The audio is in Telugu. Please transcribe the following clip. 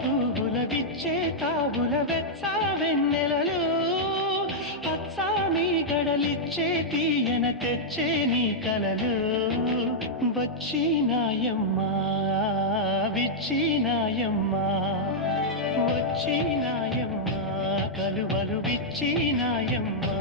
పువ్వుల విచ్చే తావుల వెచ్చా వెన్నెలలు పచ్చా మీ గడలిచ్చే తీయన తెచ్చే నీ కలలు వచ్చినాయమ్మా విచ్చినాయమ్మా వచ్చినాయమ్మా కలువలు విచ్చినాయమ్మా